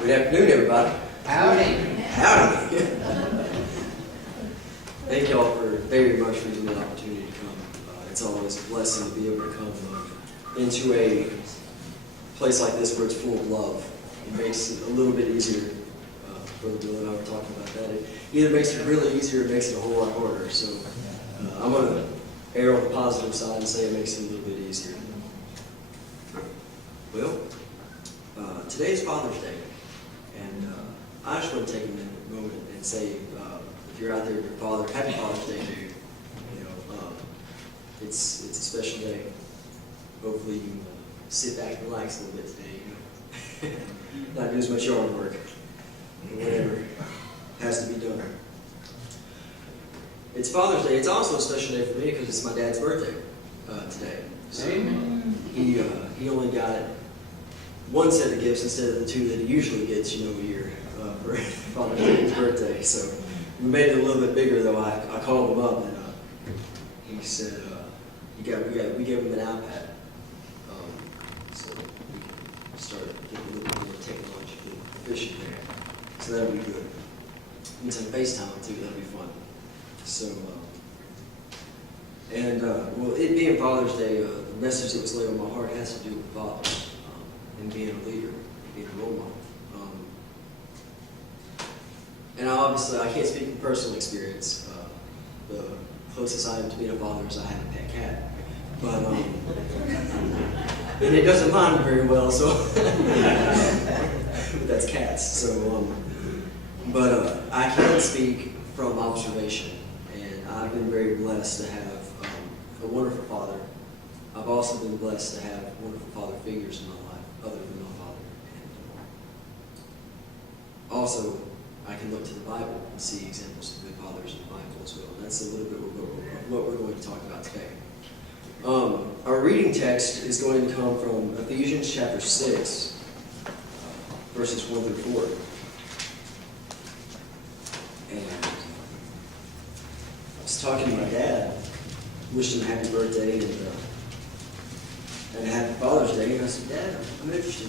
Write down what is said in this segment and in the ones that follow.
Good afternoon, everybody. Howdy. Howdy. Thank y'all for very much for giving me the opportunity to come. It's always a blessing to be able to come into a place like this where it's full of love. It makes it a little bit easier. Brother Bill and I were talking about that. It either makes it really easier or it makes it a whole lot harder. So I'm going to err on the positive side and say it makes it a little bit easier. Well, today is Father's Day. And I just want to take a moment and say, if you're out there with your father, happy Father's Day to you. It's a special day. Hopefully you sit back and relax a little bit today. Not do as much yard work. Whatever has to be done. It's Father's Day. It's also a special day for me because it's my dad's birthday today. So he only got one set of gifts instead of the two that he usually gets, a year for Father's Day, his birthday. So we made it a little bit bigger, though. I called him up and he said we gave him an iPad, so we can start getting a little bit more technologically efficient there. So that'll be good. We can send FaceTime too. That'll be fun. So well, it being Father's Day, the message that was laid on my heart has to do with fathers. And being a leader, being a role model. And I can't speak from personal experience. The closest I am to being a father is I have a pet cat. But, and it doesn't mind me very well, so, but that's cats. So, I can speak from observation, and I've been very blessed to have a wonderful father. I've also been blessed to have wonderful father figures in my life, other than my father. And also, I can look to the Bible and see examples of good fathers in the Bible as well. And that's a little bit of what we're going to talk about today. Our reading text is going to come from Ephesians chapter 6, verses 1 through 4. And I was talking to my dad, wished him a happy birthday and a happy Father's Day, and I said, Dad, I'm interested,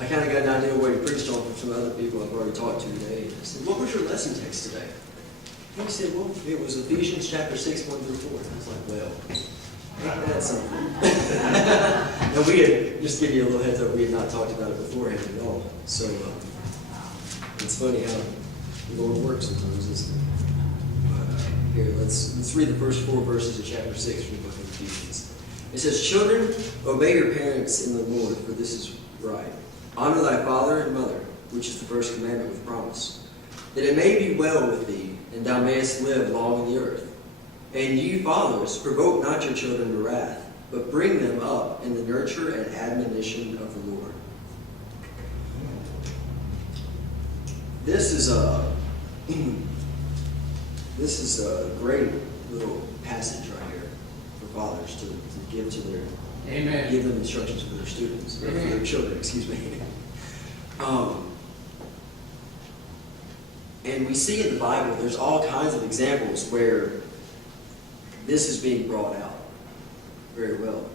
I kind of got an idea of what he preached on from some other people I've already talked to today. And I said, what was your lesson text today? And he said, well, it was Ephesians chapter 6, 1 through 4. And I was like, well, ain't that something? And we had, just to give you a little heads up, we had not talked about it beforehand at all. So it's funny how the Lord works sometimes, isn't it? Here, let's read the first 4 verses of chapter 6 from the book of Ephesians. It says, Children, obey your parents in the Lord, for this is right. Honor thy father and mother, which is the first commandment with promise, that it may be well with thee, and thou mayest live long in the earth. And ye fathers, provoke not your children to wrath, but bring them up in the nurture and admonition of the Lord. This is a great little passage right here for fathers to give to their give them instructions for their students, or for their children, excuse me. And we see in the Bible, there's all kinds of examples where this is being brought out very well.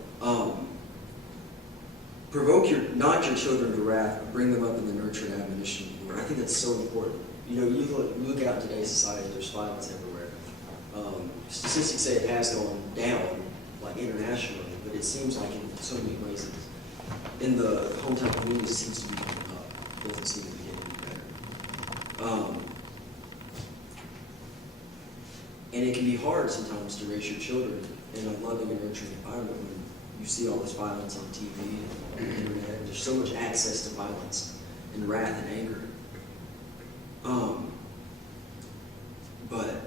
Provoke not your children to wrath, but bring them up in the nurture and admonition of the Lord. I think that's so important. You look out in today's society, there's violence everywhere. Statistics say it has gone down, like internationally, but it seems like in so many ways, in the hometown community, it seems to be going up. It doesn't seem to be getting any better. And it can be hard sometimes to raise your children in a loving and nurturing environment when you see all this violence on TV and on the internet. There's so much access to violence and wrath and anger. But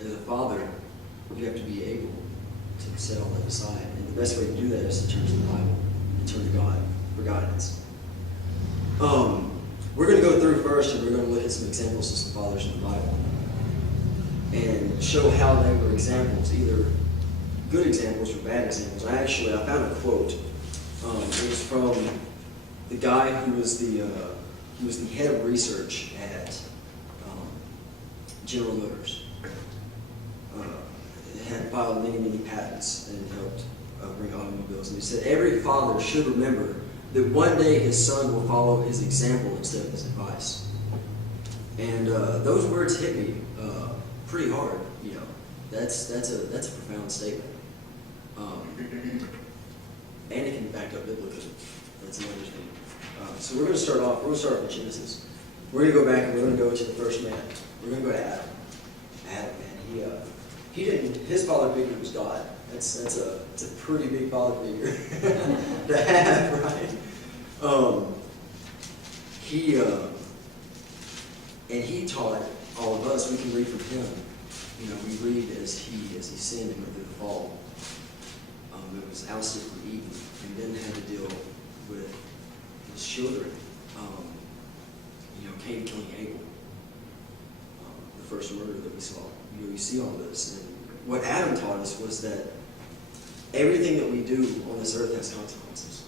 as a father, you have to be able to set all that aside. And the best way to do that is to turn to the Bible and turn to God for guidance. We're going to go through first, and we're going to look at some examples of some fathers in the Bible and show how they were examples, either good examples or bad examples. I found a quote. It was from the guy who was the head of research at General Motors. Had filed many patents and helped bring automobiles. And he said, every father should remember that one day his son will follow his example instead of his advice. And those words hit me pretty hard. That's a profound statement. And it can be backed up biblically. That's another thing. So we're going to start off with Genesis. We're going to go back and we're going to go to the first man. We're going to go to Adam. Adam, man, he didn't. His father figure was God. It's a pretty big father figure to have, right? He taught all of us. We can read from him. We read as he sinned and went through the fall. It was ousted from Eden, and then had to deal with his children. Cain killing Abel, the first murder that we saw. You see all this, and what Adam taught us was that everything that we do on this earth has consequences.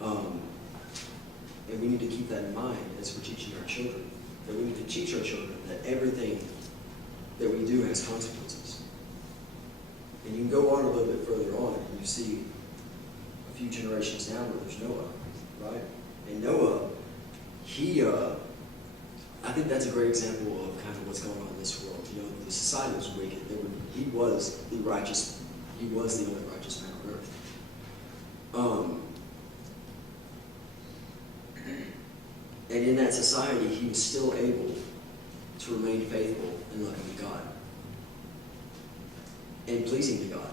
And we need to keep that in mind as we're teaching our children. That we need to teach our children that everything that we do has consequences. And you can go on a little bit further on, and you see a few generations down where there's Noah, right? And Noah, I think that's a great example of kind of what's going on in this world. The society was wicked. He was the righteous. He was the only righteous man on earth. And in that society, he was still able to remain faithful and loving to God and pleasing to God.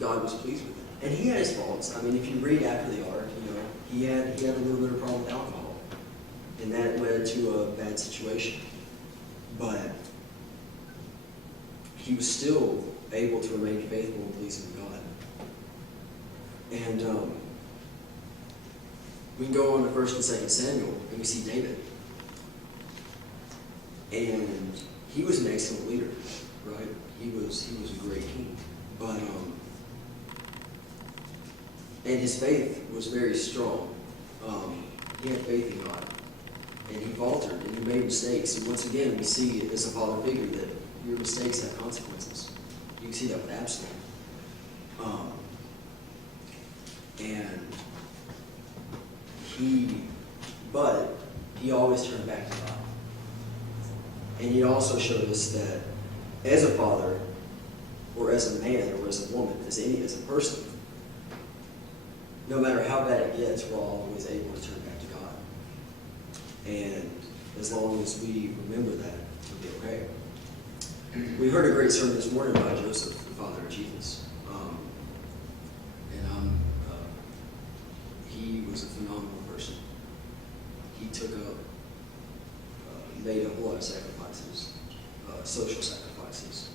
God was pleased with him, and he had his faults. I mean, if you read after the ark, he had a little bit of problem with alcohol, and that led to a bad situation. But he was still able to remain faithful and pleasing to God. And we can go on to 1 and 2 Samuel, and we see David. And he was an excellent leader, right? He was a great king. But and his faith was very strong. He had faith in God. And he faltered, and he made mistakes. And once again, we see as a father figure that your mistakes have consequences. You can see that with Absalom. But he always turned back to God. And he also showed us that as a father, or as a man, or as a woman, as a person, no matter how bad it gets, we're always able to turn back to God. And as long as we remember that, we'll be okay. We heard a great sermon this morning by Joseph, the father of Jesus. He was a phenomenal person. He took up, made a whole lot of sacrifices, social sacrifices,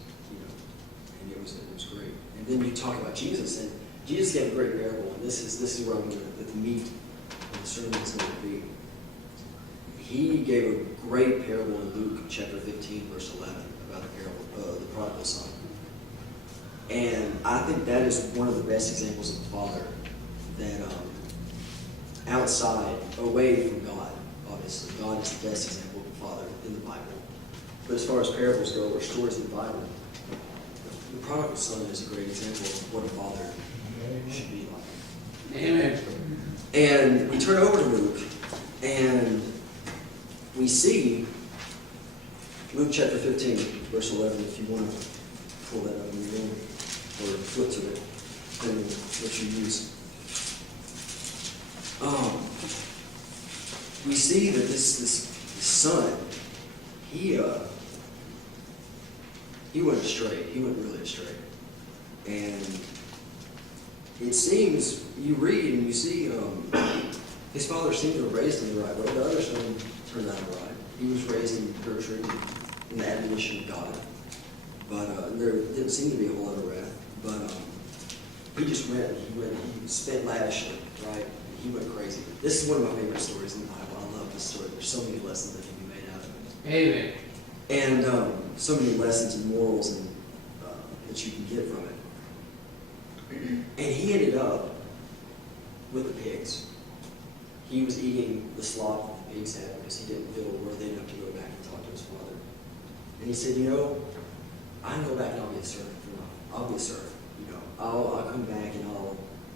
and it was great. And then you talk about Jesus, and Jesus gave a great parable, and this is where I'm going to, the meat of the sermon is going to be. He gave a great parable in Luke chapter 15, verse 11, about the parable of the prodigal son. And I think that is one of the best examples of a father that outside, away from God, obviously. God is the best example of a father in the Bible. But as far as parables go, or stories in the Bible, the prodigal son is a great example of what a father should be like. Amen. And we turn over to Luke, and we see Luke chapter 15, verse 11, if you want to pull that up in your room, or flip to it, depending on what you use. We see that this son, he went astray. He went really astray. And it seems, you read and you see, his father seemed to have raised him the right way. The other son turned out all right. He was raised in nurturing, in the admonition of God. But there didn't seem to be a whole lot of wrath. But he just went, he spent lavishly, right? He went crazy. This is one of my favorite stories in the Bible. I love this story. There's so many lessons that can be made out of it. Amen. And so many lessons and morals and that you can get from it. And he ended up with the pigs. He was eating the slop that the pigs had because he didn't feel worthy enough to go back and talk to his father. And he said, I can go back and I'll be a servant for now. I'll be a servant. I'll come back and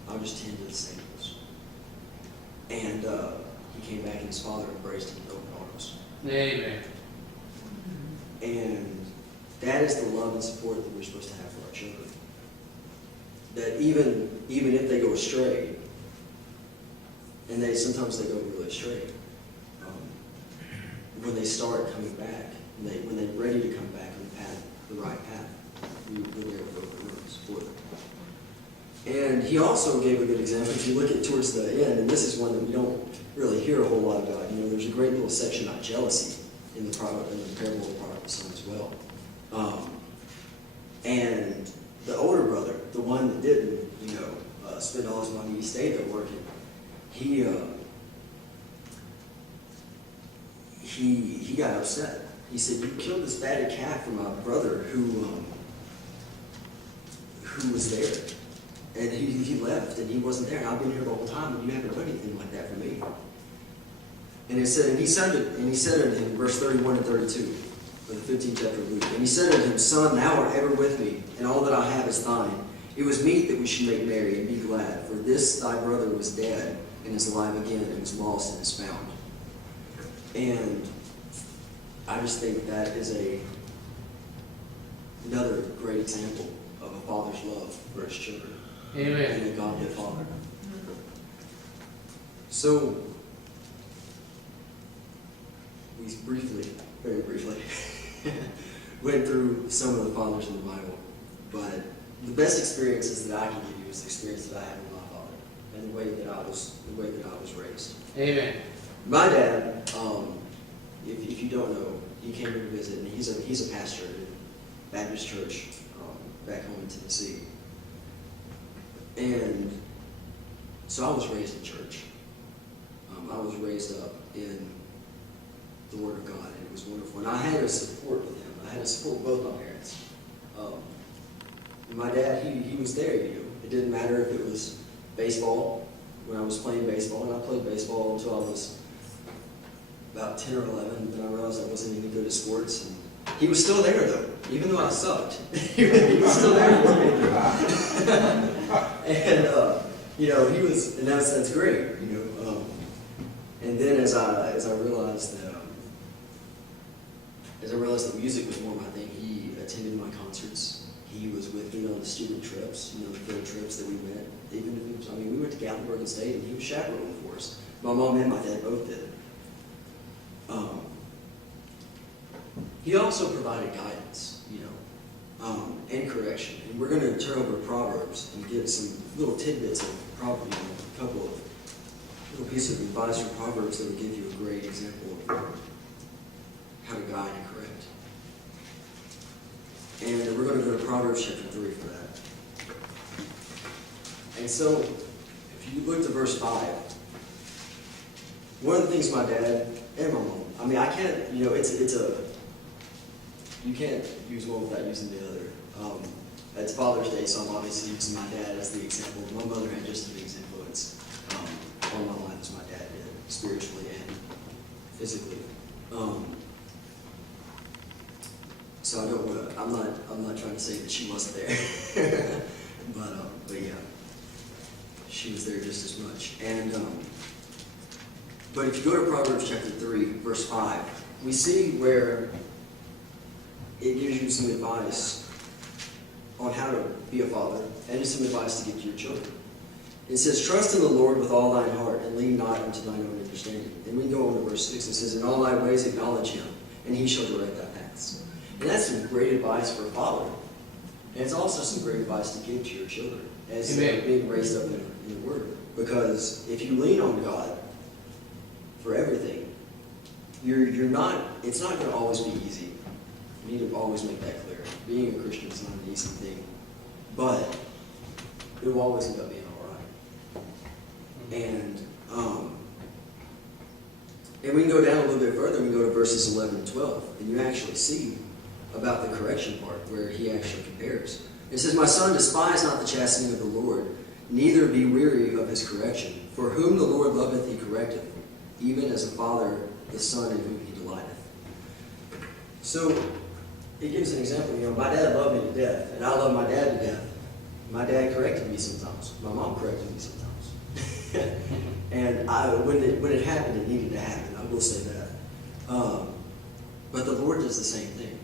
I'll just tend to the stables. And he came back and his father embraced him with open arms. Amen. And that is the love and support that we're supposed to have for our children. That even if they go astray, and sometimes they go really astray, when they start coming back, when they're ready to come back on the right path, we're there with open arms for them. And he also gave a good example. If you look at towards the end, and this is one that we don't really hear a whole lot about. There's a great little section on jealousy in the parable of the prodigal son as well. And the older brother, the one that didn't, spend all his money, he stayed there working. He got upset. He said, "You killed this fatted calf for my brother who was there." And he left, and he wasn't there. And I've been here the whole time, and you haven't done anything like that for me. And it said, and he said unto him, verse 31 and 32, of the 15th chapter of Luke, and he said unto him, "Son, thou art ever with me, and all that I have is thine. It was meet that we should make merry and be glad, for this thy brother was dead, and is alive again, and was lost, and is found." And I just think that is another great example of a father's love for his children. Amen. And a godly father. So, we very briefly, went through some of the fathers in the Bible. But the best experiences that I can give you is the experience that I had with my father and the way that I was raised. Amen. My dad, if you don't know, he came here to visit, and he's a pastor at a Baptist church back home in Tennessee. And so I was raised in church. I was raised up in the Word of God, and it was wonderful. And I had a support with him. I had to support both my parents. My dad, he was there. It didn't matter if it was baseball, when I was playing baseball, and I played baseball until I was about 10 or 11. Then I realized I wasn't any good at sports. And he was still there, though, even though I sucked. He was still there for me. And he was, and that's great, And then as I realized that music was more my thing, he attended my concerts. He was with me on the student trips, the field trips that we went. Even if it was, we went to Gatlinburg State, and he was chaperoning for us. My mom and my dad both did. He also provided guidance, and correction. And we're going to turn over to Proverbs and get some little tidbits of Proverbs, a couple of little pieces of advice from Proverbs that will give you a great example of how to guide and correct. And we're going to go to Proverbs chapter 3 for that. And so, if you look to verse 5, one of the things my dad and my mom, I can't, you can't use one without using the other. It's Father's Day, so I'm obviously using my dad as the example. My mother had just as big influence on my life as my dad did, spiritually and physically. So I don't want to. I'm not trying to say that she wasn't there, but yeah, she was there just as much. And but if you go to Proverbs chapter 3, verse 5, we see where it gives you some advice on how to be a father, and some advice to give to your children. It says, "Trust in the Lord with all thine heart, and lean not unto thine own understanding." And we go on to verse 6. It says, "In all thy ways acknowledge him, and he shall direct thy paths." And that's some great advice for a father. And it's also some great advice to give to your children as they're being raised up in the Word. Because if you lean on God for everything, it's not going to always be easy. You need to always make that clear. Being a Christian is not an easy thing. But it will always end up being all right. And we can go down a little bit further. We can go to verses 11 and 12. And you actually see about the correction part where he actually compares. It says, "My son, despise not the chastening of the Lord, neither be weary of his correction. For whom the Lord loveth, he correcteth, even as a father the son in whom he delighteth." So, it gives an example. My dad loved me to death, and I love my dad to death. My dad corrected me sometimes. My mom corrected me sometimes. And when it happened, it needed to happen. I will say that. But the Lord does the same thing.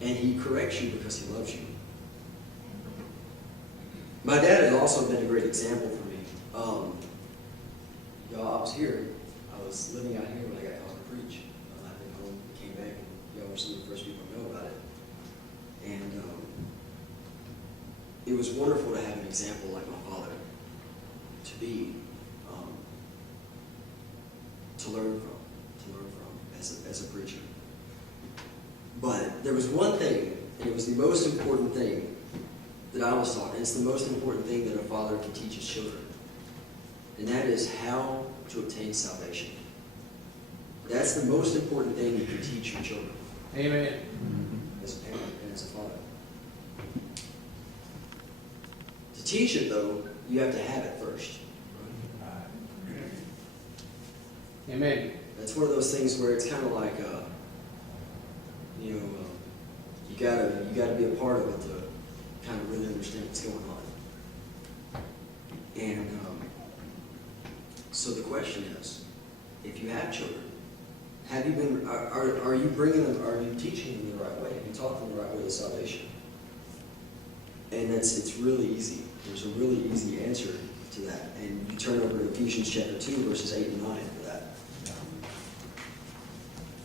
And He corrects you because He loves you. My dad has also been a great example for me. Y'all, I was here. I was living out here when I got called to preach. I've been home, came back, and y'all were some of the first people to know about it. And it was wonderful to have an example like my father to be, to learn from as a preacher. But there was one thing, and it was the most important thing that I was taught, and it's the most important thing that a father can teach his children, and that is how to obtain salvation. That's the most important thing you can teach your children. Amen. As a parent and as a father. To teach it, though, you have to have it first. Amen. That's one of those things where it's kind of like, you gotta be a part of it to kind of really understand what's going on. And so the question is, if you have children, have you been? Are you bringing them? Are you teaching them the right way? Have you taught them the right way to salvation? And it's really easy. There's a really easy answer to that. And you turn over to Ephesians chapter 2, verses 8 and 9 for that.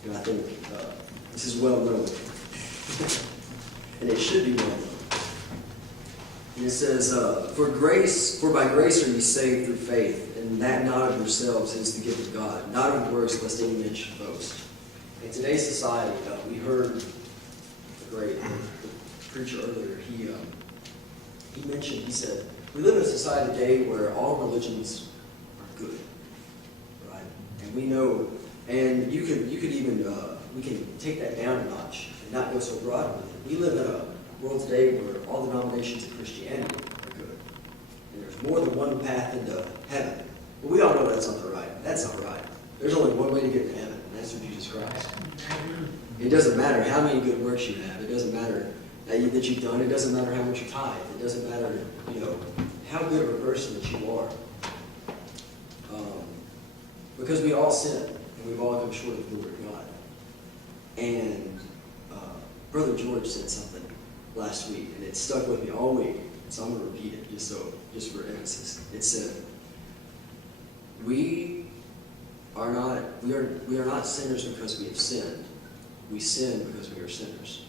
And I think this is well known. And it should be well known. And it says, for by grace are you saved through faith, and that not of yourselves is the gift of God, not of works, lest any man should boast. In today's society, we heard the great preacher earlier, he mentioned, he said, we live in a society today where all religions are good, right? And we know, and you could even, we can take that down a notch and not go so broad with it. We live in a world today where all the denominations of Christianity are good. And there's more than one path into heaven. But we all know that's not right. That's not right. There's only one way to get to heaven, and that's through Jesus Christ. It doesn't matter how many good works you have. It doesn't matter that you've done. It doesn't matter how much you tithe. It doesn't matter, how good of a person that you are. Because we all sin, and we've all come short of the glory of God. And Brother George said something last week, and it stuck with me all week. So I'm going to repeat it just for emphasis. It said, we are not sinners because we have sinned. We sin because we are sinners.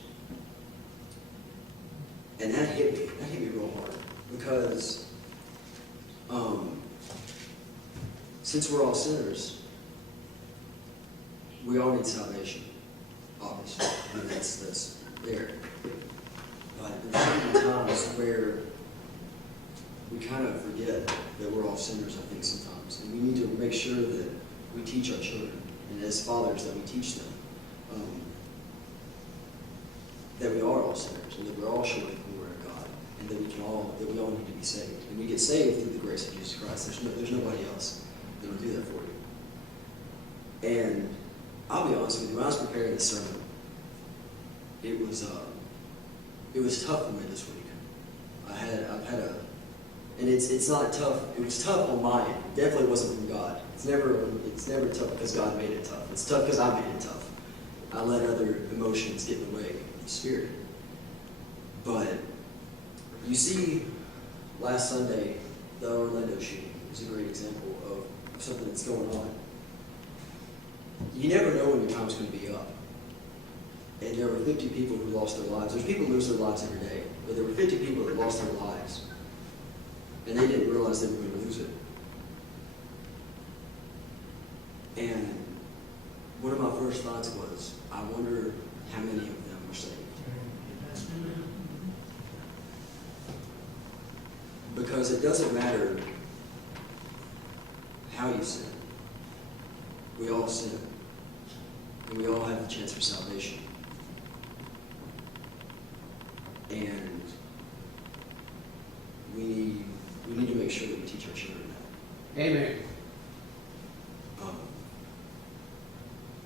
And that hit me. That hit me real hard. Because since we're all sinners, we all need salvation, obviously. And that's there. But there's certain times where we kind of forget that we're all sinners, I think, sometimes. And we need to make sure that we teach our children, and as fathers, that we teach them that we are all sinners, and that we're all short of the glory of God, and that we all need to be saved. And we get saved through the grace of Jesus Christ. There's nobody else that will do that for you. And I'll be honest with you, when I was preparing this sermon, it was tough for me this week. And it's not tough. It was tough on my end. It definitely wasn't from God. It's never tough because God made it tough. It's tough because I made it tough. I let other emotions get in the way of the Spirit. But you see, last Sunday, the Orlando shooting is a great example of something that's going on. You never know when your time's going to be up. And there were 50 people who lost their lives. There's people who lose their lives every day. But there were 50 people that lost their lives. And they didn't realize they were going to lose it. And one of my first thoughts was, I wonder how many of them were saved. Because it doesn't matter how you sin. We all sin. And we all have the chance for salvation. And we need to make sure that we teach our children that. Amen.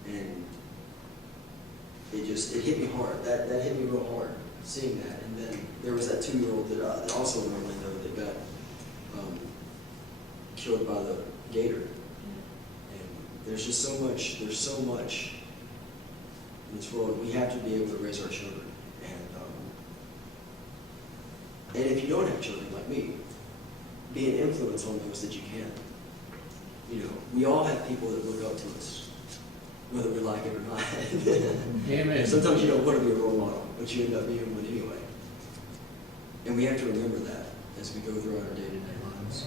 And it hit me hard. That hit me real hard, seeing that. And then there was that 2-year-old that also in Orlando that got killed by the gator. there's just so much, in this world. We have to be able to raise our children. And if you don't have children like me, be an influence on those that you can. You know, we all have people that look up to us, whether we like it or not. Amen. Sometimes you don't want to be a role model, but you end up being one anyway. And we have to remember that as we go throughout our day-to-day lives.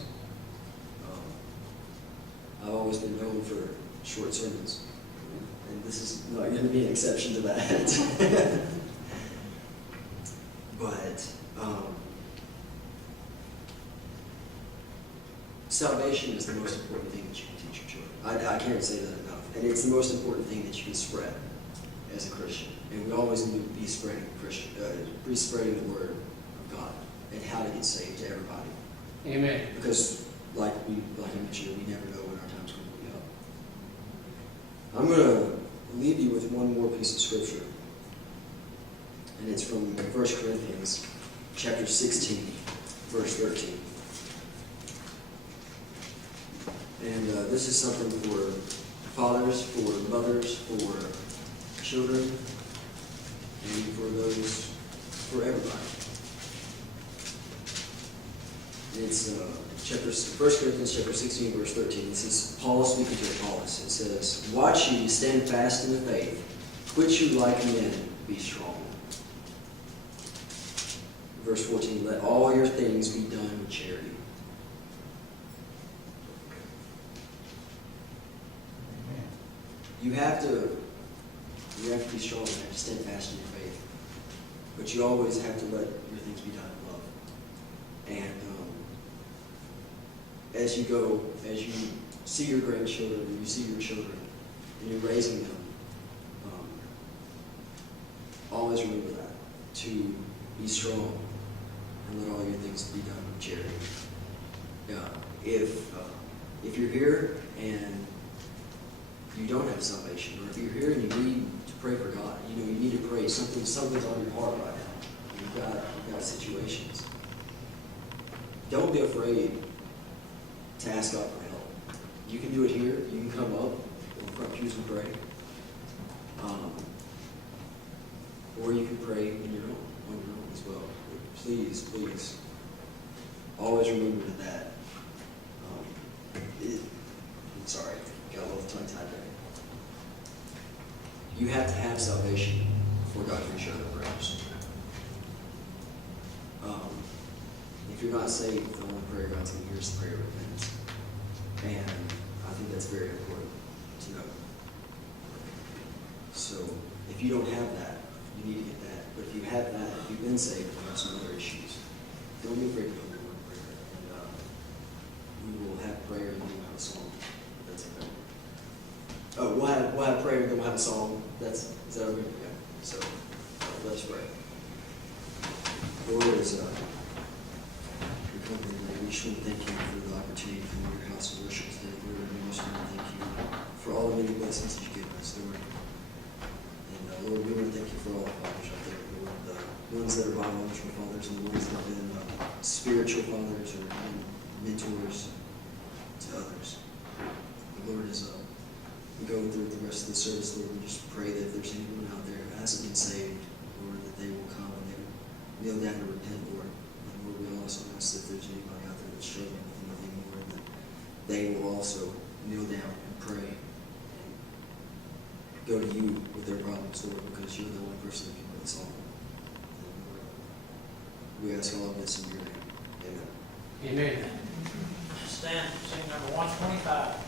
I've always been known for short sermons, and this is not going to be an exception to that. But salvation is the most important thing that you can teach your children. I can't say that enough. And it's the most important thing that you can spread as a Christian. And we always need to be spreading the word of God and how to get saved to everybody. Amen. Because, like I mentioned, we never know when our time's going to be up. I'm going to leave you with one more piece of scripture. And it's from 1 Corinthians chapter 16, verse 13. And this is something for fathers, for mothers, for children, and for everybody. It's 1 Corinthians chapter 16, verse 13. This is Paul speaking to Apollos. It says, "Watch ye, stand fast in the faith. Quit you like men, be strong." Verse 14, "Let all your things be done with charity." You have to be strong. You have to stand fast in your faith. But you always have to let your things be done in love. And as you see your grandchildren, and you see your children, and you're raising them, always remember that, to be strong and let all your things be done with charity. If you're here and you don't have salvation, or if you're here and you need to pray for God, you need to pray. Something's on your heart right now. You've got situations. Don't be afraid to ask God for help. You can do it here. You can come up in the front pews and pray. Or you can pray on your own as well. Please, always remember that. Sorry, got a little tongue-tied there. You have to have salvation before God can reach other prayers. If you're not saved, the only prayer God's going to hear is the prayer of repentance. And I think that's very important to know. So if you don't have that, you need to get that. But if you have that, if you've been saved, you have some other issues, don't be afraid to go to the Lord in prayer. And we will have prayer and then we'll have a song. That's okay. Oh, we'll have prayer and then we'll have a song. Is that okay? Yeah. So let's pray. Lord, as we come here today, we just want to thank you for the opportunity to come to your house and worship today. Lord, and we just want to thank you for all the many blessings that you give us, Lord. And Lord, we want to thank you for all the fathers out there, Lord, the ones that are biological fathers and the ones that have been spiritual fathers or mentors to others. And Lord, as we go through the rest of the service, Lord, we just pray that if there's anyone out there who hasn't been saved, Lord, that they will come and they will kneel down and repent, Lord. And Lord, we also ask that if there's anybody out there that's struggling with anything, Lord, that they will also kneel down and pray and go to you with their problems, Lord, because you're the only person that can really solve them. And Lord, we ask all of this in your name. Amen. Amen. Stand, sing number 125.